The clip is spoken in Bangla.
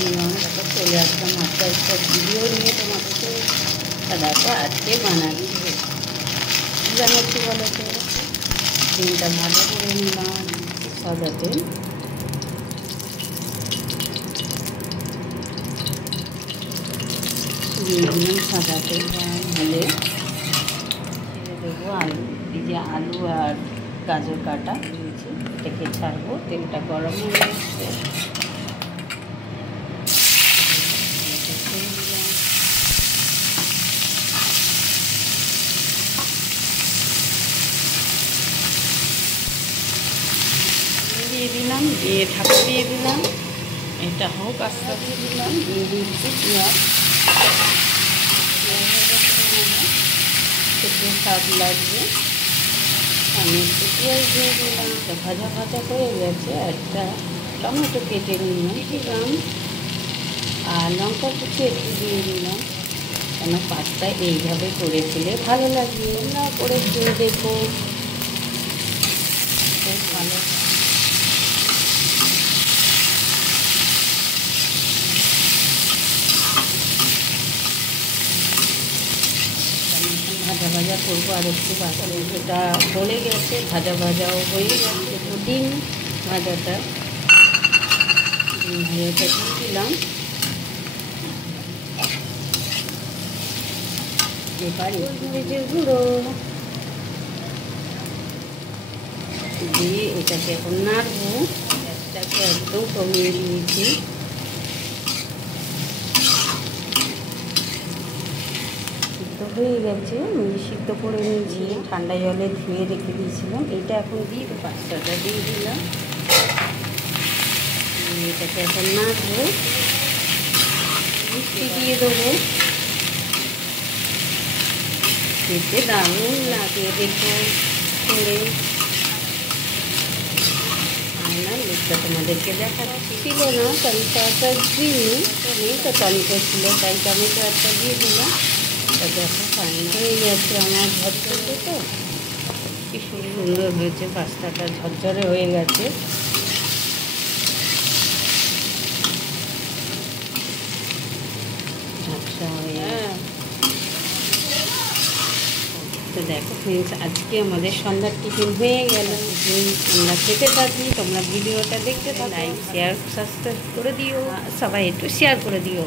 এভরিওয়ান, তারপর চলে আসলাম একটা একটা ভিডিও নিয়ে তোমাদেরকে। দেখো আজকে বানাচ্ছি, কী বানাচ্ছি বলো তো। ডিমটা ভালো করে নিলাম সাদাতে, দিয়ে দিলাম সাদাতে ঢেলে ছেড়ে দেবো আলু। এই যে আলু আর গাজর কাটা দিয়েছি, এটাকে ছাড়বো। তেলটা গরম হয়ে এসছে, দিয়ে দিলাম, দিয়ে ঢাকা দিয়ে দিলাম। এটা হোক আস্তে দিয়ে দিলাম, দিয়ে দিচ্ছি পেঁয়াজ। খেতে স্বাদ লাগবে। আমি একটু পেঁয়াজ দিয়ে দিলাম, ভাজা ভাজা হয়ে গেছে। একটা টমেটো কেটে দিলাম আর লঙ্কা কুচি একটু দিয়ে দিলাম। কেন পাস্তা এইভাবে করেছিলে ভালো লাগবে, না করে খেয়ে দেখো, খুব ভালো। ভাজা ভাজা করবো আর একটু বাকি, এটা গলে গেছে, ভাজা ভাজাও হয়ে গেছে। তো ডিম ভাজাটা দিয়ে দিলাম। এবার গোলমরিচের গুঁড়ো দিয়ে এটাকে এখন নাড়বো। গ্যাসটাকে একদম কমিয়ে দিয়েছি। হয়ে গেছে, সিদ্ধ করে নিয়েছি, ঠান্ডা জলে ধুয়ে রেখে দিয়েছিলাম। এটা এখন দিয়ে পাস্তাটা দিয়ে দিলাম। এটাকে এখন নাড়বো, মিষ্টি দিয়ে দেবো। খেতে দারুণ লাগে, দেখো করে। না লুকটা তোমাদেরকে দেখাচ্ছি, ছিল না টমেটো দিইনি, তো টমেটো ছিল তাই টমেটো একটা দিয়ে দিলাম। দেখো ফাইন হয়ে গেছে আমার ঝরঝরে। তো কি সুন্দর হয়েছে পাস্তাটা, ঝরঝরে হয়ে গেছে। আচ্ছা তো দেখো ফ্রেন্ডস, আজকে আমাদের সন্ধ্যার টিফিন হয়ে গেল। আমরা খেতে থাকি, তোমরা ভিডিওটা দেখতে থাকো। লাইক শেয়ার সাবস্ক্রাইব করে দিও, সবাই একটু শেয়ার করে দিও।